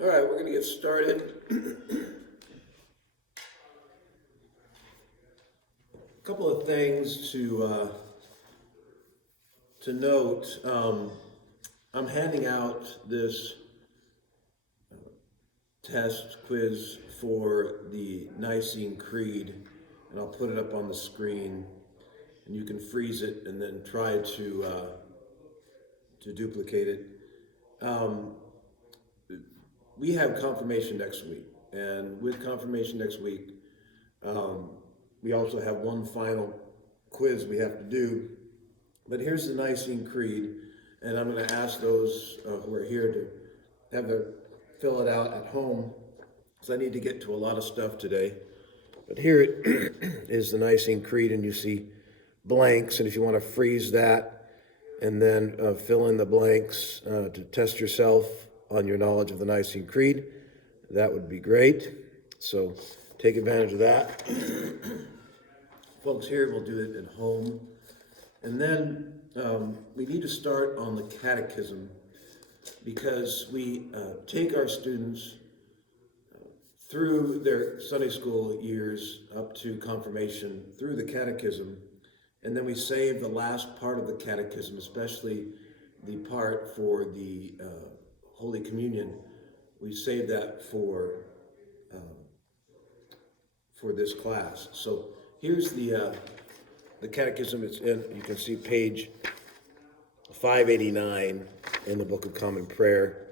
All right, we're going to get started. A couple of things to note. I'm handing out this test quiz for the Nicene Creed, and I'll put it up on the screen, and you can freeze it and then try to duplicate it. Um, we have confirmation next week, and with confirmation next week, um, we also have one final quiz we have to do. But here's the Nicene Creed, and I'm going to ask those who are here to have their fill it out at home, because I need to get to a lot of stuff today. But here it is, the Nicene Creed, and you see blanks, and if you want to freeze that and then fill in the blanks to test yourself on your knowledge of the Nicene Creed, that would be great. So take advantage of that. Folks here will do it at home. And then we need to start on the catechism, because we take our students through their Sunday school years up to confirmation through the catechism, and then we save the last part of the catechism, especially the part for the Holy Communion. We save that for this class. So here's the catechism. It's in, you can see page 589 in the Book of Common Prayer.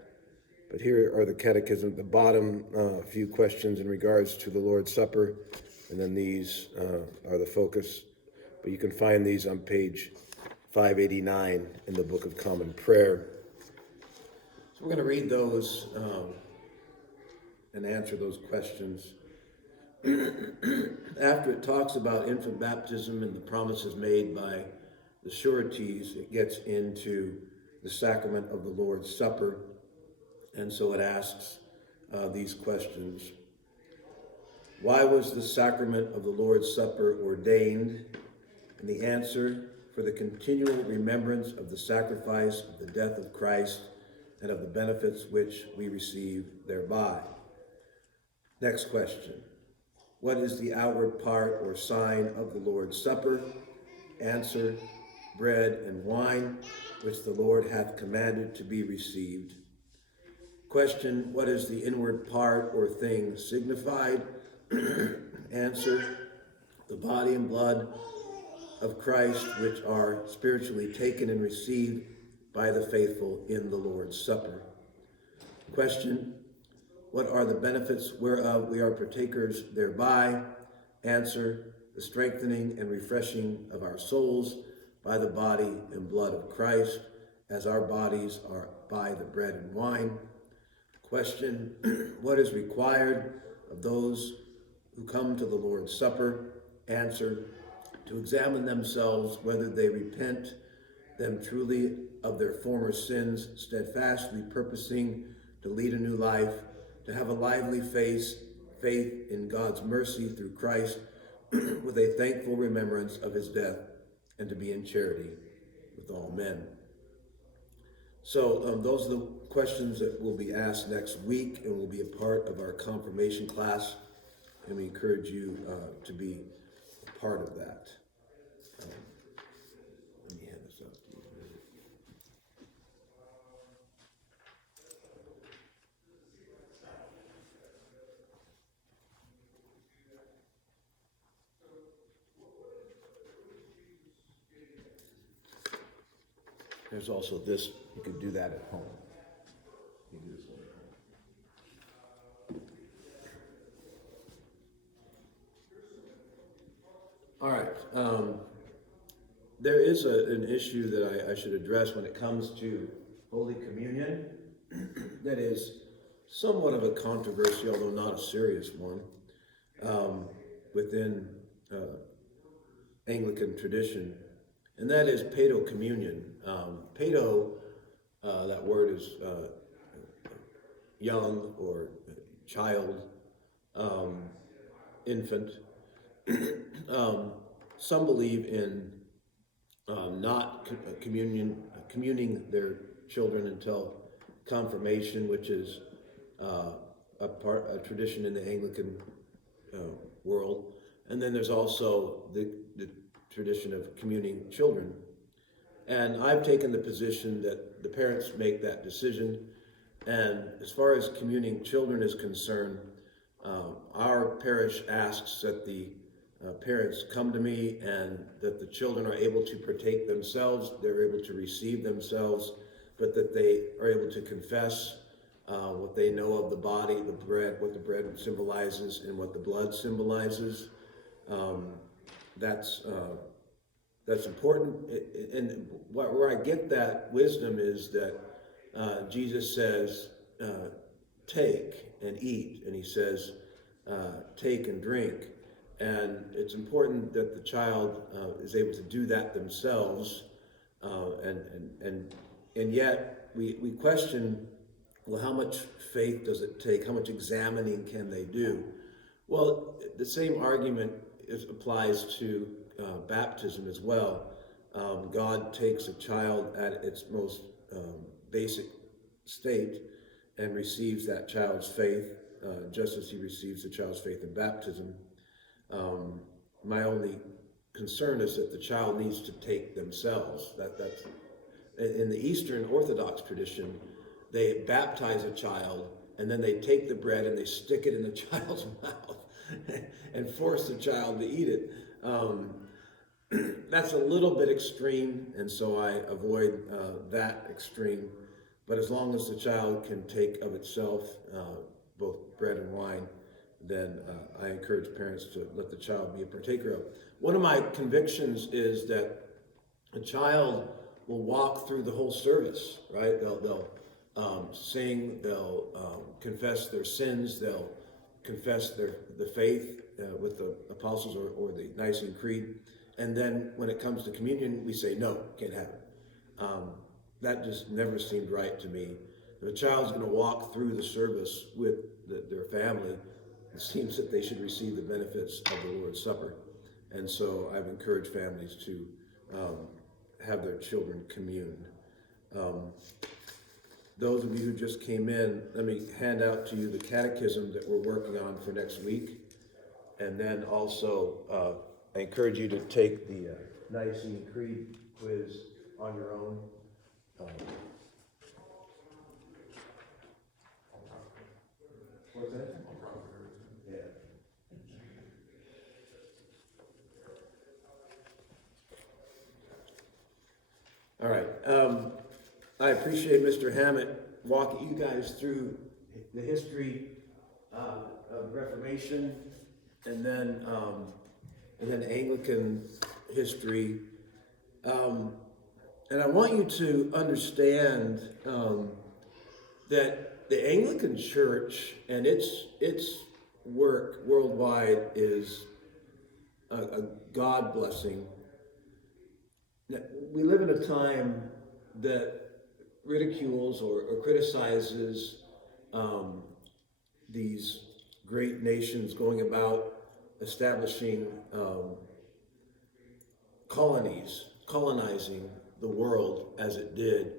But here are the catechism at the bottom, a few questions in regards to the Lord's Supper, and then these are the focus. But you can find these on page 589 in the Book of Common Prayer. So we're going to read those and answer those questions. After it talks about infant baptism and the promises made by the sureties, it gets into the sacrament of the Lord's Supper. And so it asks these questions. Why was the sacrament of the Lord's Supper ordained? And the answer: for the continual remembrance of the sacrifice of the death of Christ and of the benefits which we receive thereby. Next question. What is the outward part or sign of the Lord's Supper? Answer: bread and wine, which the Lord hath commanded to be received. Question: what is the inward part or thing signified? Answer: the body and blood of Christ, which are spiritually taken and received by the faithful in the Lord's Supper. Question: what are the benefits whereof we are partakers thereby? Answer: the strengthening and refreshing of our souls by the body and blood of Christ, as our bodies are by the bread and wine. Question: what is required of those who come to the Lord's Supper? Answer: to examine themselves whether they repent them truly of their former sins, steadfastly purposing to lead a new life, to have a lively faith in God's mercy through Christ, with a thankful remembrance of his death, and to be in charity with all men. So those are the questions that will be asked next week and will be a part of our confirmation class, and we encourage you to be a part of that. Let me hand this out to you. There's also this, you could do that at home. You can do this one at home. All right. There is an issue that I should address when it comes to Holy Communion that is somewhat of a controversy, although not a serious one, within Anglican tradition, and that is Paedo Communion. Paedo, that word is young or child, infant. Some believe in not communing their children until confirmation, which is a tradition in the Anglican world. And then there's also the tradition of communing children. And I've taken the position that the parents make that decision. And as far as communing children is concerned, our parish asks that the parents come to me and that the children are able to partake themselves, they're able to receive themselves, but that they are able to confess what they know of the body, the bread, what the bread symbolizes and what the blood symbolizes. That's important. And where I get that wisdom is that Jesus says, take and eat, and he says, take and drink. And it's important that the child is able to do that themselves. And yet we question, well, how much faith does it take? How much examining can they do? Well, the same argument applies to baptism as well. God takes a child at its most basic state and receives that child's faith, just as he receives the child's faith in baptism. My only concern is that the child needs to take themselves. That's in the Eastern Orthodox tradition, they baptize a child and then they take the bread and they stick it in the child's mouth and force the child to eat it. That's a little bit extreme, and so I avoid that extreme. But as long as the child can take of itself both bread and wine, then I encourage parents to let the child be a partaker of. One of my convictions is that a child will walk through the whole service, right? They'll sing, they'll confess their sins, they'll confess the faith with the apostles or the Nicene Creed. And then when it comes to communion, we say, no, can't have it. That just never seemed right to me. If a child's going to walk through the service with their family, it seems that they should receive the benefits of the Lord's Supper. And so I've encouraged families to have their children commune. Those of you who just came in, let me hand out to you the catechism that we're working on for next week. And then also, I encourage you to take the Nicene Creed quiz on your own. What's that? Yeah. All right. I appreciate Mr. Hammett walking you guys through the history of Reformation and then Anglican history. And I want you to understand that the Anglican Church and its work worldwide is a God blessing. We live in a time that ridicules or criticizes these great nations going about establishing colonizing the world as it did.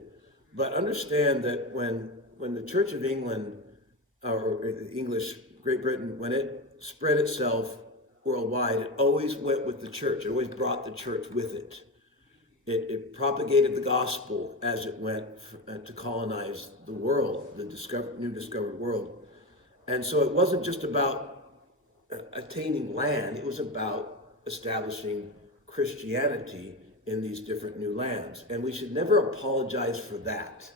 But understand that when the Church of England, or English Great Britain, when it spread itself worldwide, it always went with the church. It always brought the church with it. It propagated the gospel as it went to colonize the world, the new discovered world. And so it wasn't just about attaining land, it was about establishing Christianity in these different new lands. And we should never apologize for that.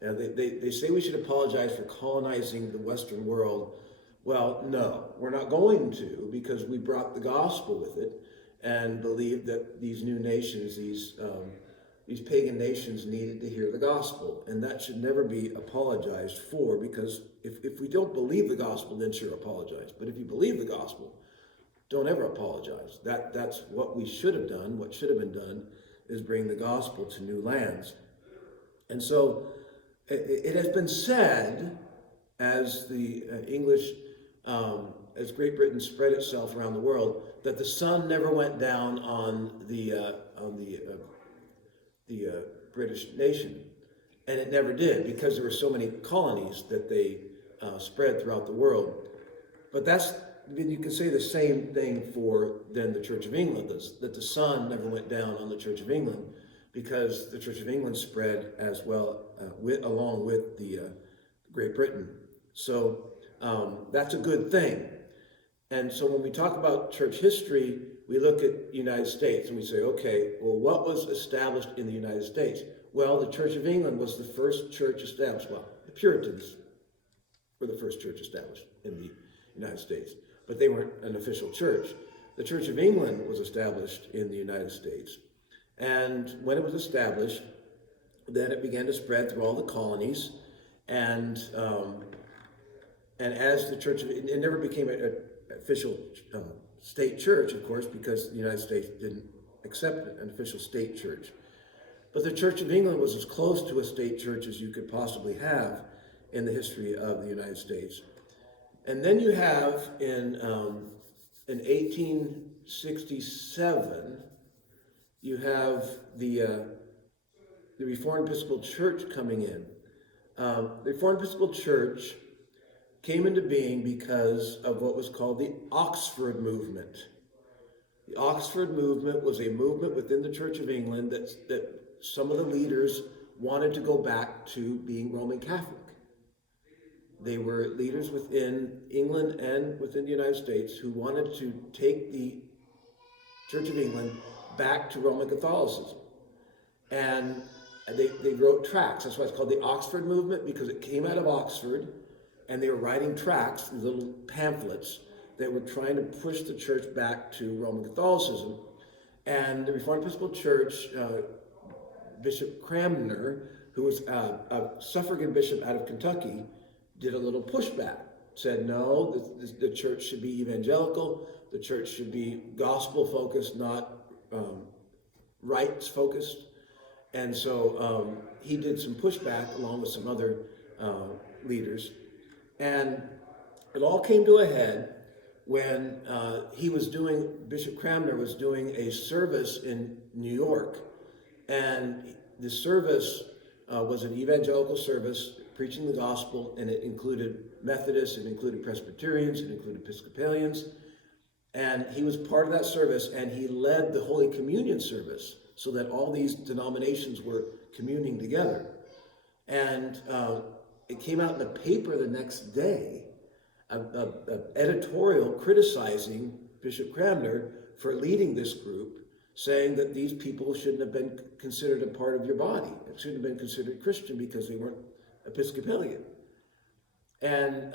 Now, they say we should apologize for colonizing the Western world. Well, no, we're not going to, because we brought the gospel with it and believed that these new nations, these pagan nations, needed to hear the gospel. And that should never be apologized for, because if we don't believe the gospel, then sure, apologize. But if you believe the gospel, don't ever apologize. That's what we should have done. What should have been done is bring the gospel to new lands. And so it has been said, as the English, as Great Britain spread itself around the world, that the sun never went down on the British nation, and it never did, because there were so many colonies that they spread throughout the world. But you can say the same thing for then the Church of England, that the sun never went down on the Church of England, because the Church of England spread as well along with the Great Britain. So that's a good thing. And so when we talk about church history, we look at the United States and we say, okay, well, what was established in the United States? Well, the Church of England was the first church established. Well, the Puritans were the first church established in the United States, but they weren't an official church. The Church of England was established in the United States. And when it was established, then it began to spread through all the colonies. And as the Church of it never became an official state church, of course, because the United States didn't accept an official state church. But the Church of England was as close to a state church as you could possibly have in the history of the United States. And then you have in 1867, you have the Reformed Episcopal Church coming in. The Reformed Episcopal Church came into being because of what was called the Oxford Movement. The Oxford Movement was a movement within the Church of England that some of the leaders wanted to go back to being Roman Catholic. They were leaders within England and within the United States who wanted to take the Church of England back to Roman Catholicism. And they wrote tracts. That's why it's called the Oxford Movement, because it came out of Oxford, and they were writing tracts, little pamphlets, that were trying to push the church back to Roman Catholicism. And the Reformed Episcopal Church, Bishop Cranmer, who was a suffragan bishop out of Kentucky, did a little pushback, said, no, the church should be evangelical, the church should be gospel-focused, not rights-focused. And so he did some pushback along with some other leaders. And it all came to a head when Bishop Cranmer was doing a service in New York. And the service was an evangelical service preaching the gospel, and it included Methodists, it included Presbyterians, it included Episcopalians. And he was part of that service, and he led the Holy Communion service so that all these denominations were communing together. And it came out in the paper the next day, an editorial criticizing Bishop Cranmer for leading this group, saying that these people shouldn't have been considered a part of your body. It shouldn't have been considered Christian because they weren't Episcopalian. And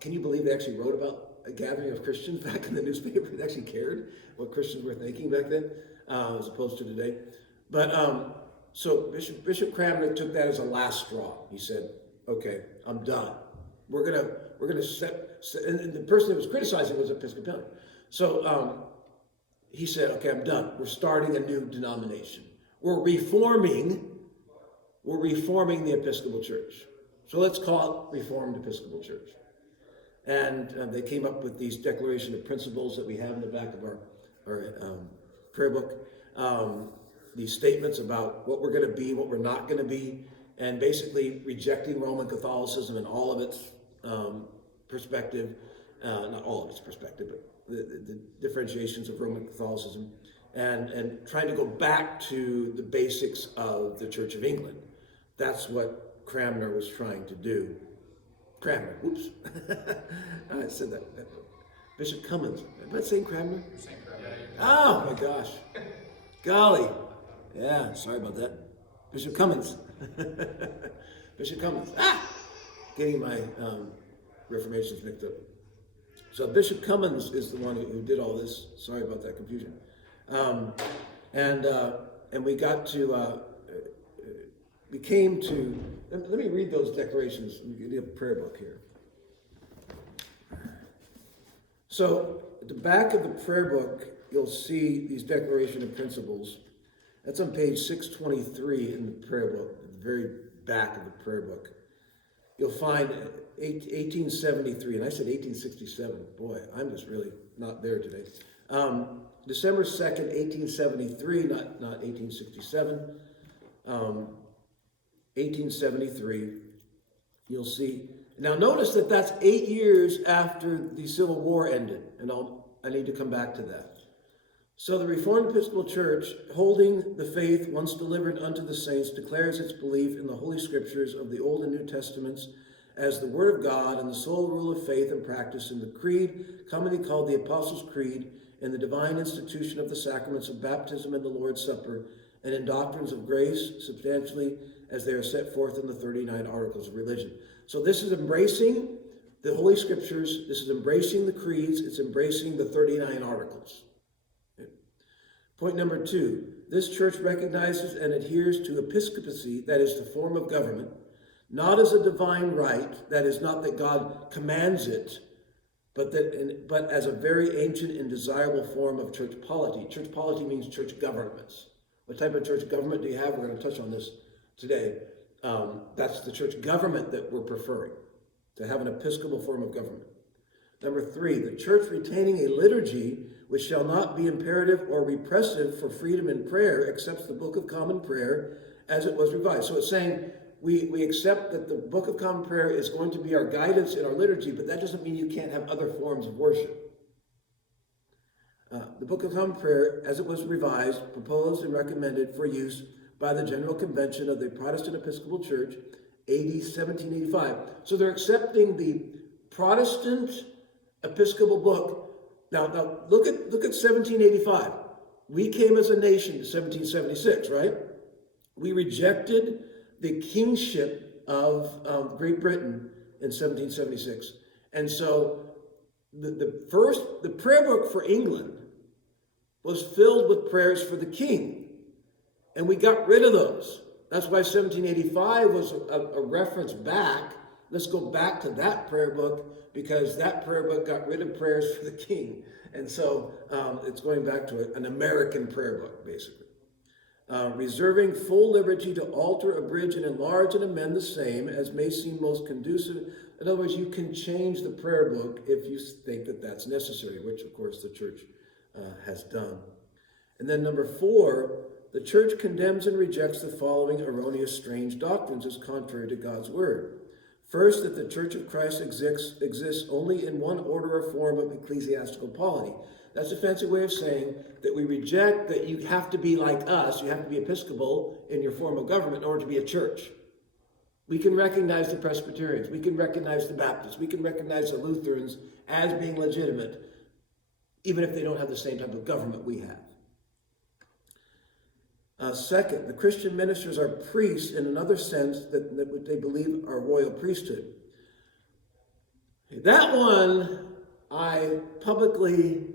can you believe they actually wrote about a gathering of Christians back in the newspaper? They actually cared what Christians were thinking back then, as opposed to today. But so Bishop Cranmer took that as a last straw. He said, okay, I'm done. We're gonna set and the person that was criticizing was Episcopalian. So he said, okay, I'm done. We're starting a new denomination. We're reforming the Episcopal Church. So let's call it Reformed Episcopal Church. And they came up with these declaration of principles that we have in the back of our prayer book. These statements about what we're going to be, what we're not going to be, and basically rejecting Roman Catholicism and all of its perspective, not all of its perspective, but the differentiations of Roman Catholicism, and trying to go back to the basics of the Church of England. That's what Cranmer was trying to do. Cranmer, whoops. I said that. Bishop Cummins. Am I saying Cranmer? You're saying Cranmer. Oh my gosh. Golly. Yeah, sorry about that. Bishop Cummins. Bishop Cummins. Getting my reformations mixed up. So Bishop Cummins is the one who did all this. Sorry about that confusion. And we got to, we came to, let me read those declarations. We have a prayer book here. So at the back of the prayer book, you'll see these declaration of principles. That's on page 623 in the prayer book, at the very back of the prayer book. You'll find 1873, and I said 1867. Boy, I'm just really not there today. December 2nd, 1873, not 1867. 1873, you'll see, and Now notice that that's 8 years after the Civil War ended, and I need to come back to that. So the Reformed Episcopal Church, holding the faith once delivered unto the saints, declares its belief in the Holy Scriptures of the Old and New Testaments as the Word of God and the sole rule of faith and practice in the Creed, commonly called the Apostles' Creed, in the divine institution of the sacraments of baptism and the Lord's Supper, and in doctrines of grace, substantially as they are set forth in the 39 Articles of Religion. So this is embracing the Holy Scriptures, this is embracing the creeds, it's embracing the 39 Articles. Point number 2, this church recognizes and adheres to episcopacy, that is the form of government, not as a divine right, that is not that God commands it, but as a very ancient and desirable form of church polity. Church polity means church governments. What type of church government do you have? We're going to touch on this today. That's the church government that we're preferring, to have an episcopal form of government. Number 3, the church retaining a liturgy which shall not be imperative or repressive for freedom in prayer, accepts the Book of Common Prayer as it was revised. So it's saying we accept that the Book of Common Prayer is going to be our guidance in our liturgy, but that doesn't mean you can't have other forms of worship. The Book of Common Prayer, as it was revised, proposed and recommended for use by the General Convention of the Protestant Episcopal Church, AD 1785. So they're accepting the Protestant Episcopal book. Now look at 1785. We came as a nation to 1776, right? We rejected the kingship of Great Britain in 1776. And so the prayer book for England was filled with prayers for the king. And we got rid of those. That's why 1785 was a reference back. Let's go back to that prayer book, because that prayer book got rid of prayers for the king. And so it's going back to an American prayer book, basically. Reserving full liberty to alter, abridge, and enlarge and amend the same as may seem most conducive. In other words, you can change the prayer book if you think that that's necessary, which of course the church has done. And then number 4, the church condemns and rejects the following erroneous, strange doctrines as contrary to God's word. First, that the Church of Christ exists only in one order or form of ecclesiastical polity. That's a fancy way of saying that we reject that you have to be like us, you have to be Episcopal in your form of government in order to be a church. We can recognize the Presbyterians, we can recognize the Baptists, we can recognize the Lutherans as being legitimate, even if they don't have the same type of government we have. Second, the Christian ministers are priests in another sense that what they believe are royal priesthood. That one I publicly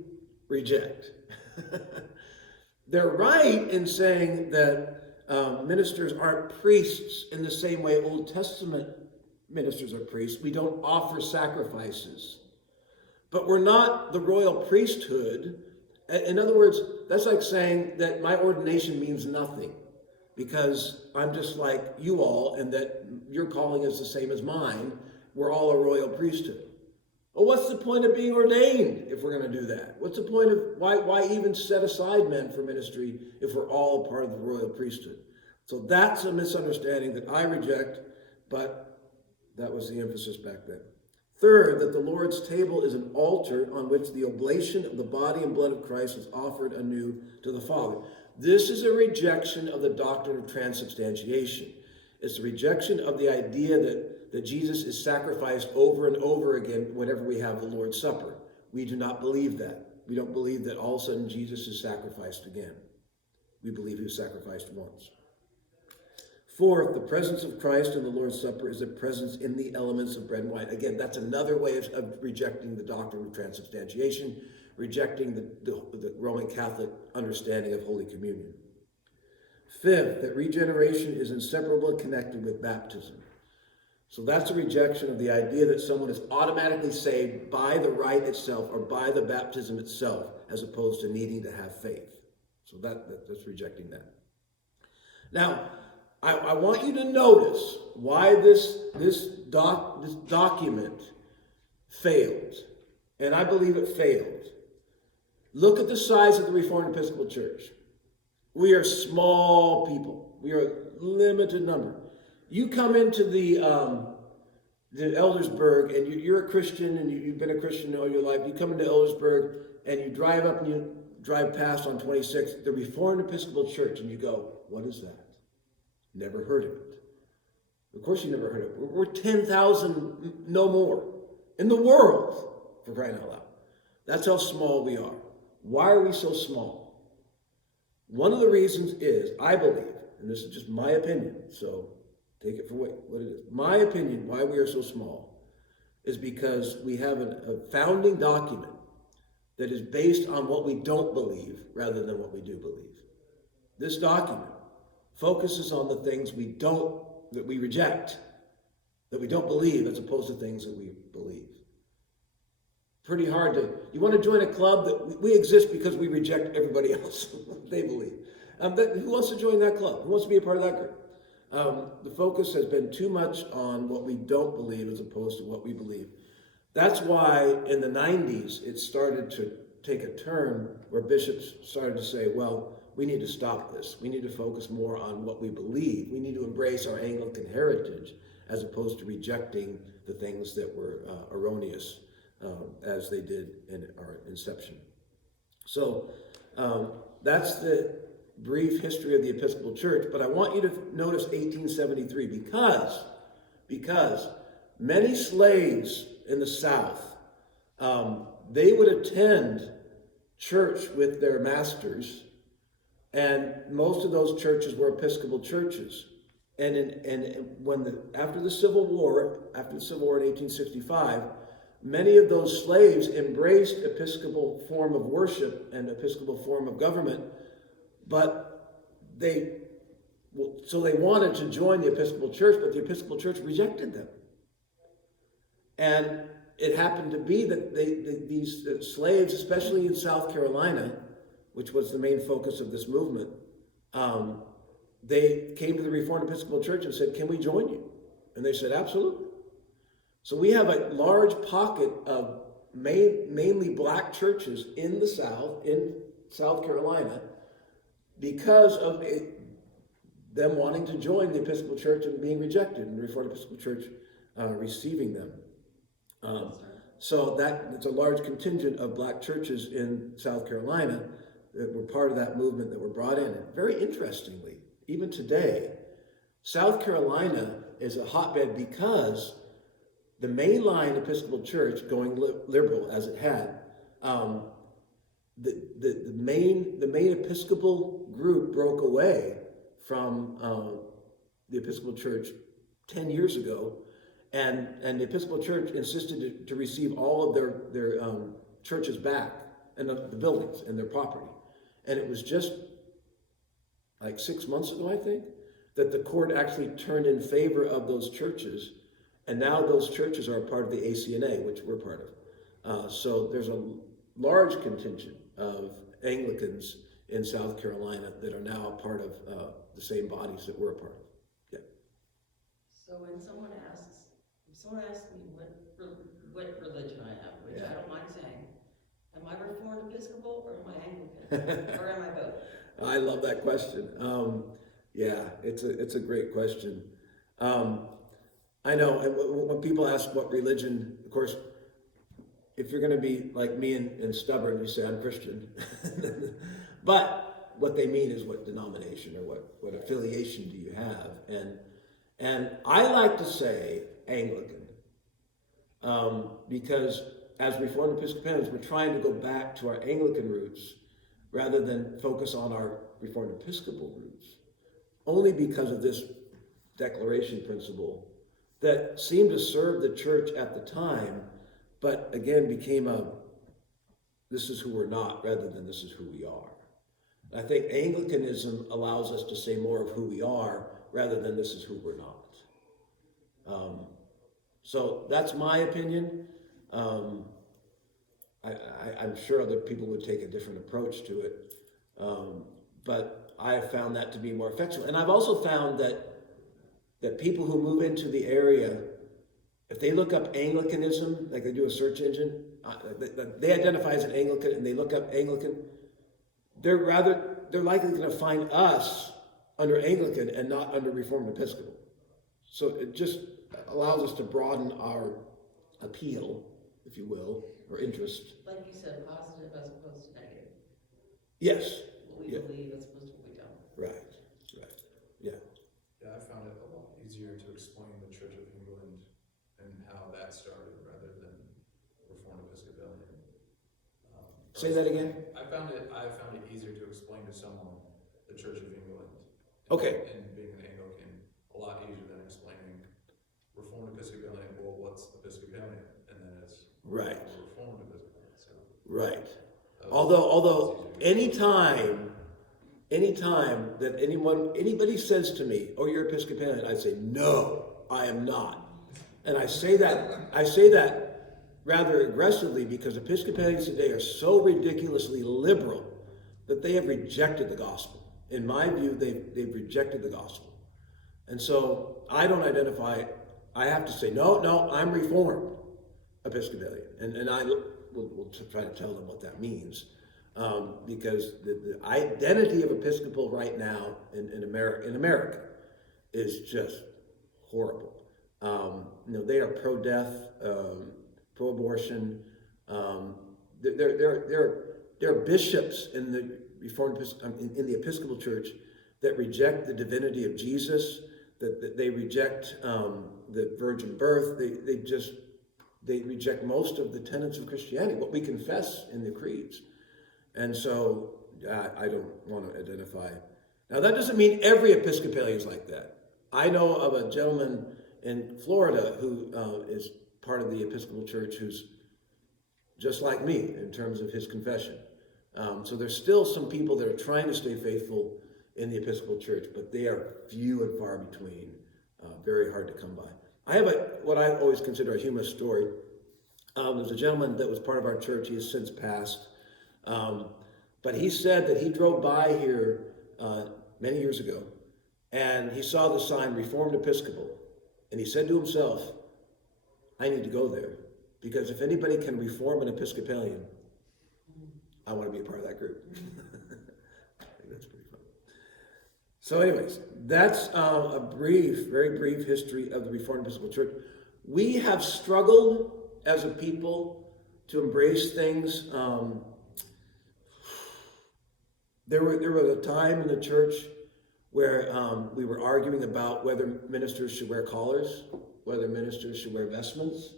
reject. They're right in saying that ministers aren't priests in the same way Old Testament ministers are priests. We don't offer sacrifices. But we're not the royal priesthood. In other words, that's like saying that my ordination means nothing because I'm just like you all and that your calling is the same as mine. We're all a royal priesthood. Well, what's the point of being ordained if we're going to do that? What's the point of why even set aside men for ministry if we're all a part of the royal priesthood? So that's a misunderstanding that I reject, but that was the emphasis back then. Third, that the Lord's table is an altar on which the oblation of the body and blood of Christ is offered anew to the Father. This is a rejection of the doctrine of transubstantiation. It's a rejection of the idea that Jesus is sacrificed over and over again whenever we have the Lord's Supper. We do not believe that. We don't believe that all of a sudden Jesus is sacrificed again. We believe he was sacrificed once. Fourth, the presence of Christ in the Lord's Supper is a presence in the elements of bread and wine. Again, that's another way of rejecting the doctrine of transubstantiation, rejecting the Roman Catholic understanding of Holy Communion. Fifth, that regeneration is inseparably connected with baptism. So that's a rejection of the idea that someone is automatically saved by the rite itself or by the baptism itself, as opposed to needing to have faith. So that's rejecting that. Now, I want you to notice why this document failed. And I believe it failed. Look at the size of the Reformed Episcopal Church. We are small people. We are a limited number. You come into the to Eldersburg, and you're a Christian, and you've been a Christian all your life. You come into Eldersburg, and you drive up, and you drive past on 26, the Reformed Episcopal Church, and you go, what is that? Never heard of it. Of course you never heard of it. We're 10,000, no more, in the world, for crying out loud. That's how small we are. Why are we so small? One of the reasons is, I believe, and this is just my opinion, so take it for what it is. My opinion, why we are so small, is because we have a founding document that is based on what we don't believe rather than what we do believe. This document focuses on the things that we reject, that we don't believe, as opposed to things that we believe. Pretty hard you want to join a club that we exist because we reject everybody else, they believe. Who wants to join that club? Who wants to be a part of that group? The focus has been too much on what we don't believe as opposed to what we believe. That's why in the 90s, it started to take a turn where bishops started to say, well, we need to stop this. We need to focus more on what we believe. We need to embrace our Anglican heritage as opposed to rejecting the things that were erroneous as they did in our inception. So that's the brief history of the Episcopal Church, but I want you to notice 1873 because many slaves in the South, they would attend church with their masters, and most of those churches were Episcopal churches. After the Civil War in 1865, many of those slaves embraced Episcopal form of worship and Episcopal form of government, but they wanted to join the Episcopal Church, but the Episcopal Church rejected them. And it happened to be that these slaves, especially in South Carolina, which was the main focus of this movement, they came to the Reformed Episcopal Church and said, can we join you? And they said, absolutely. So we have a large pocket of mainly black churches in the South, in South Carolina, because of them wanting to join the Episcopal Church and being rejected, and the Reformed Episcopal Church receiving them. So it's a large contingent of black churches in South Carolina that were part of that movement that were brought in. And very interestingly, even today, South Carolina is a hotbed because the mainline Episcopal Church, going liberal as it had, the main Episcopal group broke away from the Episcopal Church 10 years ago, and the Episcopal Church insisted to receive all of their churches back, and the buildings and their property. And it was just like 6 months ago, I think, that the court actually turned in favor of those churches, and now those churches are part of the ACNA, which we're part of. So there's a large contingent of Anglicans in South Carolina that are now a part of the same bodies that we're a part of. Yeah. So when someone asks me what religion I am, which I don't mind saying, am I Reformed Episcopal or am I Anglican? Or am I both? I love that question. It's a great question. I know, and when people ask what religion, of course, if you're going to be like me and stubborn, you say I'm Christian. But what they mean is what denomination or what affiliation do you have? And I like to say Anglican, because as Reformed Episcopalians, we're trying to go back to our Anglican roots rather than focus on our Reformed Episcopal roots, only because of this declaration principle that seemed to serve the church at the time, but again became this is who we're not rather than this is who we are. I think Anglicanism allows us to say more of who we are rather than this is who we're not. So that's my opinion. I'm sure other people would take a different approach to it, but I have found that to be more effective. And I've also found that people who move into the area, if they look up Anglicanism, like they do a search engine, they identify as an Anglican and they look up Anglican, they're likely going to find us under Anglican and not under Reformed Episcopal. So allows us to broaden our appeal, if you will, or interest. Like you said, positive as opposed to negative. Yes. What we Yeah. believe as opposed to what we don't. Right. Yeah. Yeah, I found it a lot easier to explain the Church of England and how that started rather than Reformed Episcopalian. Say that again? I found it easier to explain to someone the Church of England. Okay. And being an Anglican, a lot easier than explaining Reformed Episcopalian. Well, what's Episcopalian? And then it's Right. Reformed Episcopalian. So Right. that was- Although it's easier to anytime that anybody says to me, "Oh, you're Episcopalian," I say, "No, I am not." And I say that rather aggressively because Episcopalians today are so ridiculously liberal that they have rejected the gospel. In my view, they've rejected the gospel. And so I don't identify, I have to say, no, I'm Reformed Episcopalian. And I will try to tell them what that means. Because the identity of Episcopal right now in America is just horrible. They are pro-death, pro-abortion. There are bishops in the Reformed in the Episcopal Church that reject the divinity of Jesus, that they reject the virgin birth. They reject most of the tenets of Christianity, what we confess in the creeds. And so I don't want to identify. Now, that doesn't mean every Episcopalian is like that. I know of a gentleman in Florida who is part of the Episcopal Church who's just like me in terms of his confession. So there's still some people that are trying to stay faithful in the Episcopal Church, but they are few and far between, very hard to come by. I have what I always consider a humorous story. There's a gentleman that was part of our church. He has since passed. But he said that he drove by here many years ago, and he saw the sign Reformed Episcopal, and he said to himself, I need to go there, because if anybody can reform an Episcopalian, I want to be a part of that group. I think that's pretty fun. So anyways, that's a very brief history of the Reformed Episcopal Church. We have struggled as a people to embrace things. There was a time in the church where we were arguing about whether ministers should wear collars, whether ministers should wear vestments.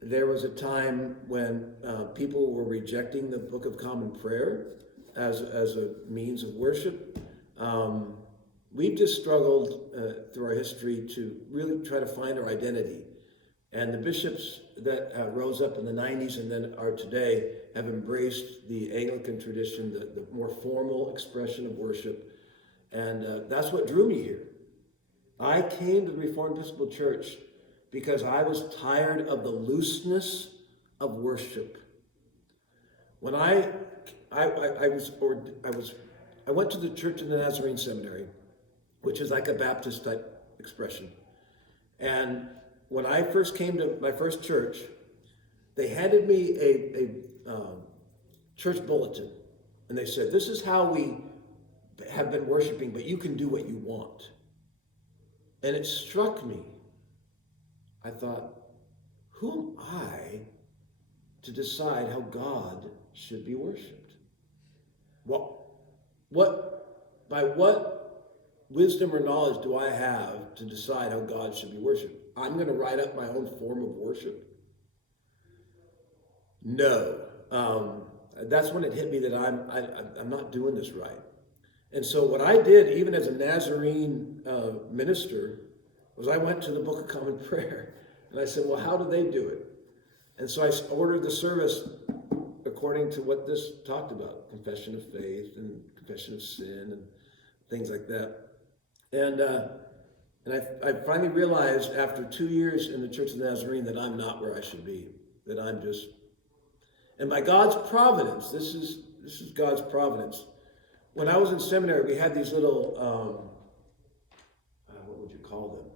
There was a time when people were rejecting the Book of Common Prayer as a means of worship. We've just struggled through our history to really try to find our identity. And the bishops that rose up in the 90s and then are today have embraced the Anglican tradition, the more formal expression of worship. And that's what drew me here. I came to the Reformed Episcopal Church because I was tired of the looseness of worship. When I went to the Church of the Nazarene Seminary, which is like a Baptist type expression. And when I first came to my first church, they handed me a church bulletin, and they said, this is how we have been worshiping, but you can do what you want. And it struck me. I thought, who am I to decide how God should be worshiped? By what wisdom or knowledge do I have to decide how God should be worshiped? I'm going to write up my own form of worship? No. That's when it hit me that I'm not doing this right. And so what I did, even as a Nazarene minister, was I went to the Book of Common Prayer. And I said, well, how do they do it? And so I ordered the service according to what this talked about, confession of faith and confession of sin and things like that. And I finally realized after 2 years in the Church of the Nazarene that I'm not where I should be, that I'm just, and by God's providence, this is God's providence. When I was in seminary, we had these little, what would you call them?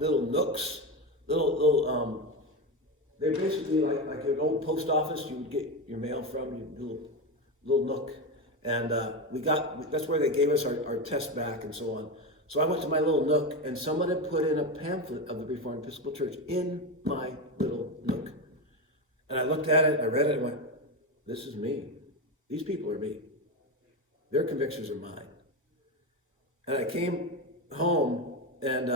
Little nooks, they're basically like an old post office you would get your mail from, little nook. And that's where they gave us our test back and so on. So I went to my little nook, and someone had put in a pamphlet of the Reformed Episcopal Church in my little nook. And I looked at it, I read it, and went, this is me. These people are me. Their convictions are mine. And I came home, and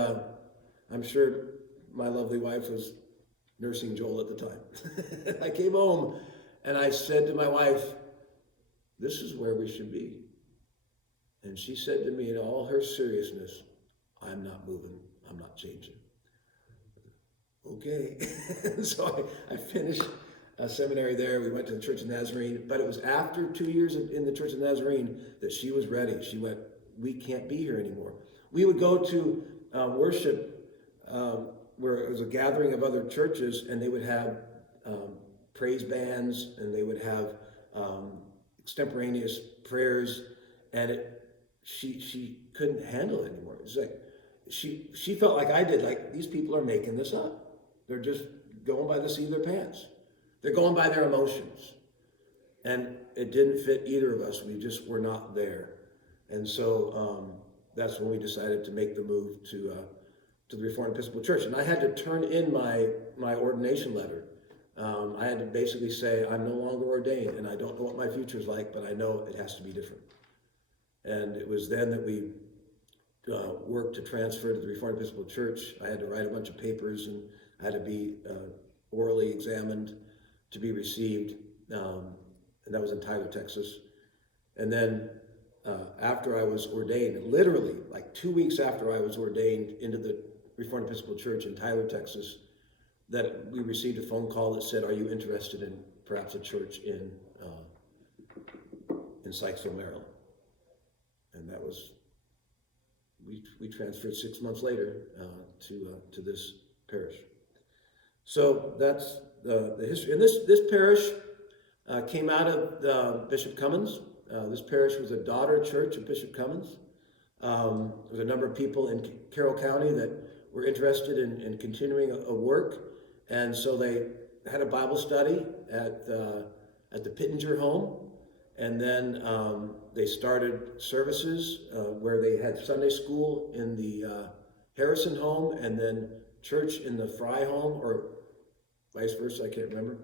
I'm sure my lovely wife was nursing Joel at the time. I came home, and I said to my wife, this is where we should be. And she said to me in all her seriousness, I'm not moving, I'm not changing. Okay. So I finished seminary there. We went to the Church of Nazarene, but it was after 2 years in the Church of Nazarene that she was ready. She went, we can't be here anymore. We would go to worship where it was a gathering of other churches, and they would have praise bands, and they would have extemporaneous prayers, and she couldn't handle it anymore. It's like she felt like I did, like these people are making this up. They're just going by the seat of their pants. They're going by their emotions. And it didn't fit either of us. We just were not there. And so that's when we decided to make the move to the Reformed Episcopal Church. And I had to turn in my ordination letter. I had to basically say, I'm no longer ordained, and I don't know what my future is like, but I know it has to be different. And it was then that we worked to transfer to the Reformed Episcopal Church. I had to write a bunch of papers, and I had to be orally examined to be received, and that was in Tyler, Texas. And then after I was ordained, literally like 2 weeks after I was ordained into the Reformed Episcopal Church in Tyler, Texas, that we received a phone call that said, are you interested in perhaps a church in Sykesville, Maryland? And that was, we transferred 6 months later to this parish. So that's the history. And this parish came out of Bishop Cummins. This parish was a daughter church of Bishop Cummins. There was a number of people in Carroll County that were interested in continuing a work. And so they had a Bible study at the Pittenger home. And then they started services where they had Sunday school in the Harrison home, and then church in the Fry home, or vice versa, I can't remember.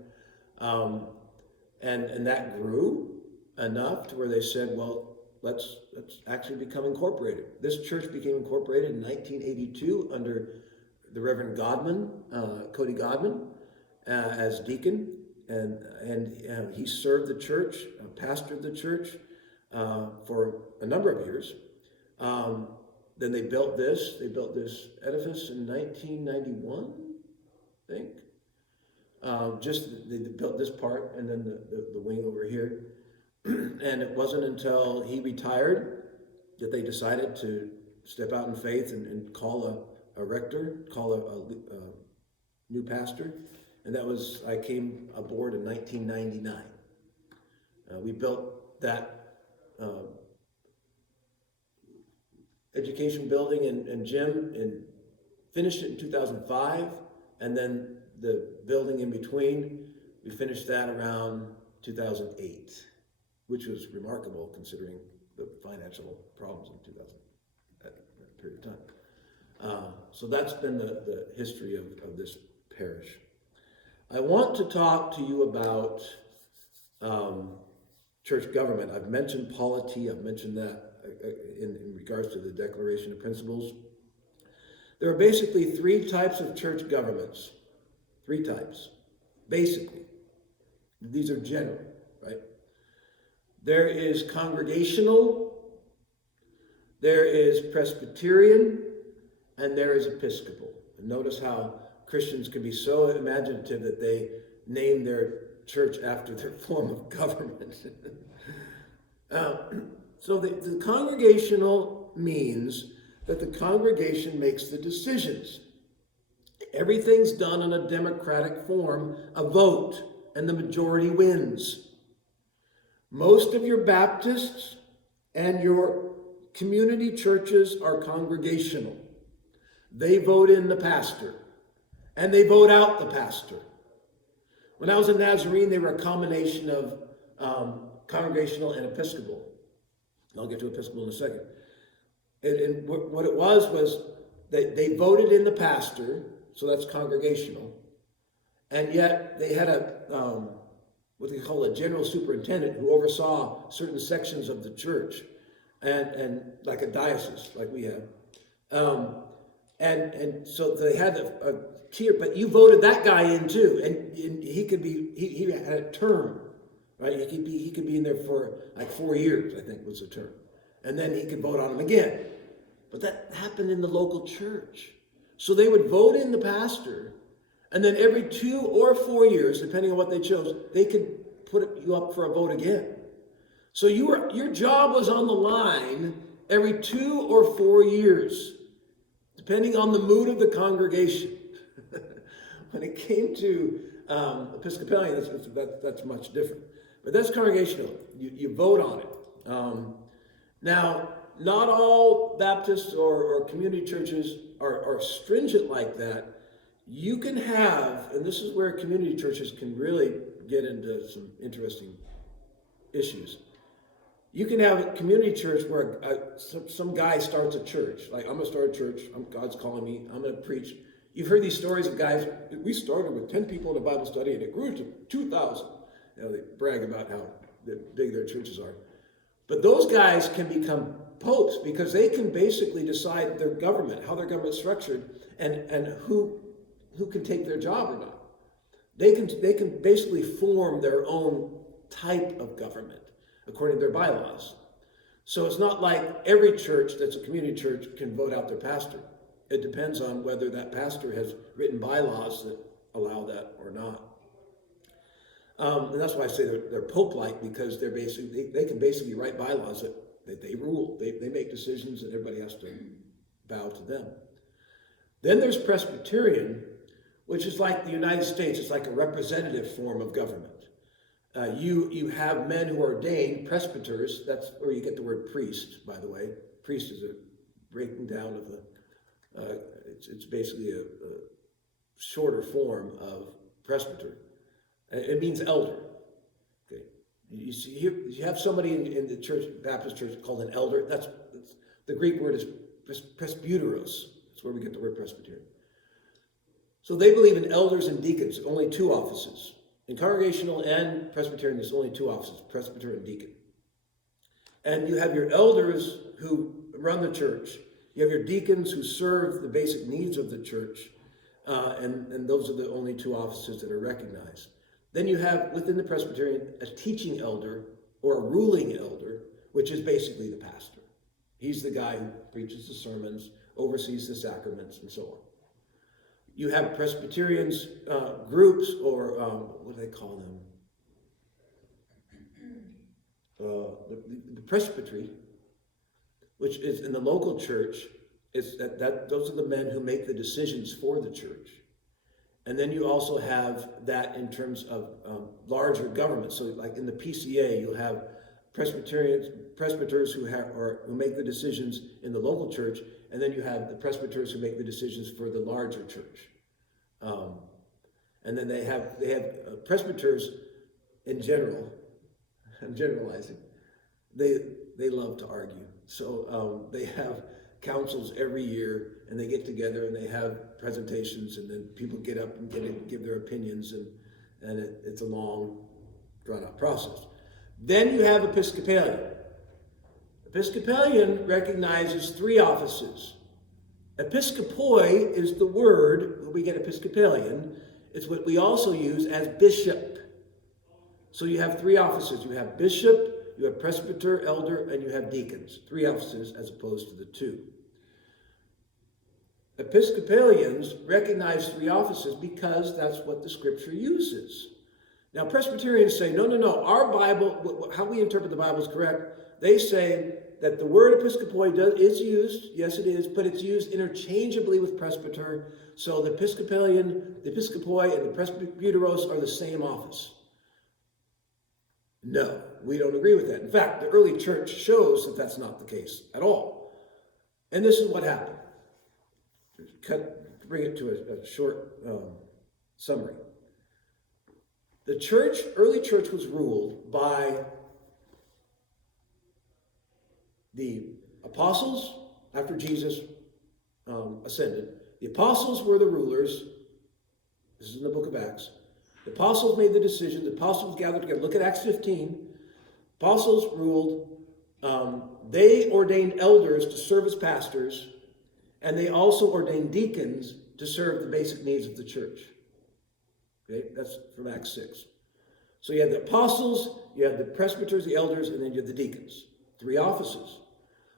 And that grew enough to where they said, well, let's actually become incorporated. This church became incorporated in 1982 under the Reverend Godman, Cody Godman, as deacon. And he served the church, pastored the church for a number of years. Then they built this edifice in 1991, I think. They built this part and then the wing over here. And it wasn't until he retired that they decided to step out in faith and call a rector, call a new pastor. And that was, I came aboard in 1999. We built that education building and gym and finished it in 2005. And then the building in between, we finished that around 2008, which was remarkable considering the financial problems in that period of time. So that's been the history of this parish. I want to talk to you about church government. I've mentioned polity. I've mentioned that in regards to the Declaration of Principles. There are basically three types of church governments. Three types, basically. These are general, right? There is congregational, there is Presbyterian, and there is Episcopal. And notice how Christians can be so imaginative that they name their church after their form of government. So the congregational means that the congregation makes the decisions. Everything's done in a democratic form, a vote, and the majority wins. Most of your Baptists and your community churches are congregational. They vote in the pastor, and they vote out the pastor. When I was a Nazarene, they were a combination of congregational and Episcopal. I'll get to Episcopal in a second. And what it was that they voted in the pastor, so that's congregational, and yet they had what they call a general superintendent who oversaw certain sections of the church, and like a diocese, like we have. And so they had a tier, but you voted that guy in too, and he could be he had a term, right? He could be in there for like 4 years, I think was the term, and then he could vote on him again. But that happened in the local church, so they would vote in the pastor, and then every 2 or 4 years, depending on what they chose, they could put you up for a vote again. So your job was on the line every 2 or 4 years, depending on the mood of the congregation. When it came to Episcopalian, that's much different. But that's congregational. You vote on it. Now, not all Baptists or community churches are stringent like that. You can have, and this is where community churches can really get into some interesting issues. You can have a community church where some guy starts a church. Like, I'm going to start a church. God's calling me. I'm going to preach. You've heard these stories of guys, we started with 10 people in a Bible study and it grew to 2,000. They brag about how big their churches are. But those guys can become popes because they can basically decide their government, how their government's structured, and who can take their job or not. They can basically form their own type of government according to their bylaws. So it's not like every church that's a community church can vote out their pastor. It depends on whether that pastor has written bylaws that allow that or not. And that's why I say they're pope-like, because they can basically write bylaws that they rule. They make decisions and everybody has to bow to them. Then there's Presbyterian, which is like the United States. It's like a representative form of government. You have men who are ordained, presbyters. That's where you get the word priest, by the way. Priest is a breaking down of the, it's basically a shorter form of presbyter. It means elder. Okay, you see, you have somebody in the church, Baptist church, called an elder. That's the Greek word is presbyteros. That's where we get the word Presbyterian. So they believe in elders and deacons, only 2 offices. In Congregational and Presbyterian, there's only 2 offices, presbyter and deacon. And you have your elders who run the church. You have your deacons who serve the basic needs of the church. And those are the only 2 offices that are recognized. Then you have, within the Presbyterian, a teaching elder or a ruling elder, which is basically the pastor. He's the guy who preaches the sermons, oversees the sacraments, and so on. You have Presbyterians groups, or what do they call them? The presbytery, which is in the local church. It's those are the men who make the decisions for the church. And then you also have that in terms of larger government. So like in the PCA, you'll have presbyters who make the decisions in the local church, and then you have the presbyters who make the decisions for the larger church. And then they have presbyters in general. I'm generalizing. They love to argue. So they have councils every year, and they get together and they have presentations, and then people get up and give their opinions, and it's a long, drawn-out process. Then you have Episcopalian. Episcopalian recognizes 3 offices. Episkopoi is the word where we get Episcopalian. It's what we also use as bishop. So you have 3 offices. You have bishop, you have presbyter, elder, and you have deacons. 3 offices as opposed to the 2. Episcopalians recognize 3 offices because that's what the scripture uses. Now, Presbyterians say, no, our Bible, how we interpret the Bible is correct. They say that the word episkopoi is used, yes it is, but it's used interchangeably with presbyter. So the Episcopalian, the episkopoi, and the presbyteros are the same office. No, we don't agree with that. In fact, the early church shows that that's not the case at all. And this is what happened. Bring it to a short summary. The early church was ruled by the apostles after Jesus ascended, the apostles were the rulers. This is in the book of Acts. The apostles made the decision. The apostles gathered together. Look at Acts 15. Apostles ruled. They ordained elders to serve as pastors, and they also ordained deacons to serve the basic needs of the church. Okay, that's from Acts 6. So you had the apostles, you had the presbyters, the elders, and then you had the deacons. 3 offices.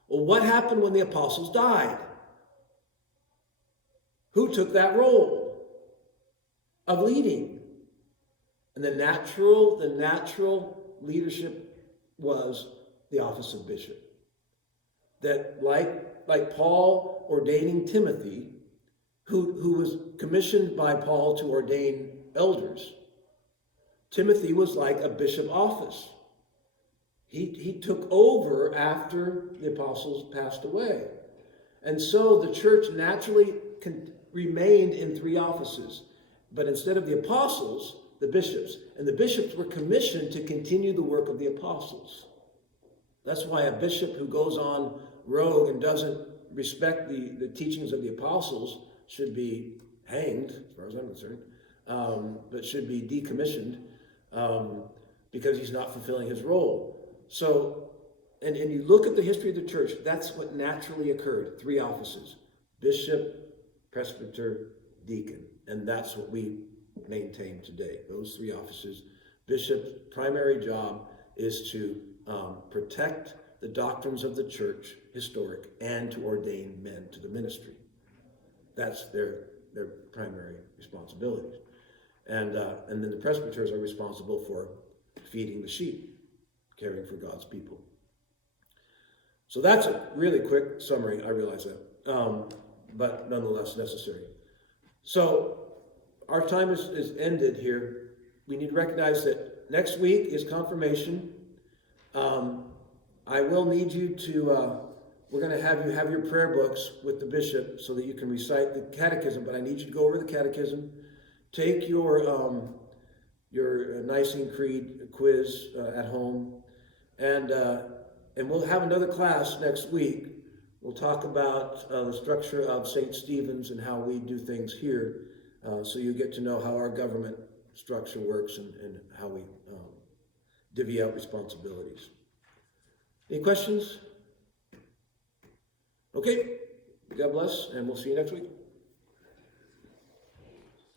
Well, what happened when the apostles died? Who took that role of leading? And the natural leadership was the office of bishop. That like Paul ordaining Timothy, who was commissioned by Paul to ordain elders, Timothy was like a bishop office. He took over after the apostles passed away. And so the church naturally remained in 3 offices. But instead of the apostles, the bishops. And the bishops were commissioned to continue the work of the apostles. That's why a bishop who goes on rogue and doesn't respect the teachings of the apostles should be hanged, as far as I'm concerned, but should be decommissioned because he's not fulfilling his role. So, and you look at the history of the church, that's what naturally occurred. 3 offices: bishop, presbyter, deacon. And that's what we maintain today, those 3 offices. Bishop's primary job is to protect the doctrines of the church, historic, and to ordain men to the ministry. That's their primary responsibilities. And then the presbyters are responsible for feeding the sheep, caring for God's people. So that's a really quick summary, I realize that, but nonetheless necessary. So our time is ended here. We need to recognize that next week is confirmation. I will need you to, we're going to have you have your prayer books with the bishop so that you can recite the catechism, but I need you to go over the catechism, take your Nicene Creed quiz at home, and we'll have another class next week. We'll talk about the structure of St. Stephen's and how we do things here, so you get to know how our government structure works and how we divvy out responsibilities. Any questions? Okay, God bless, and we'll see you next week.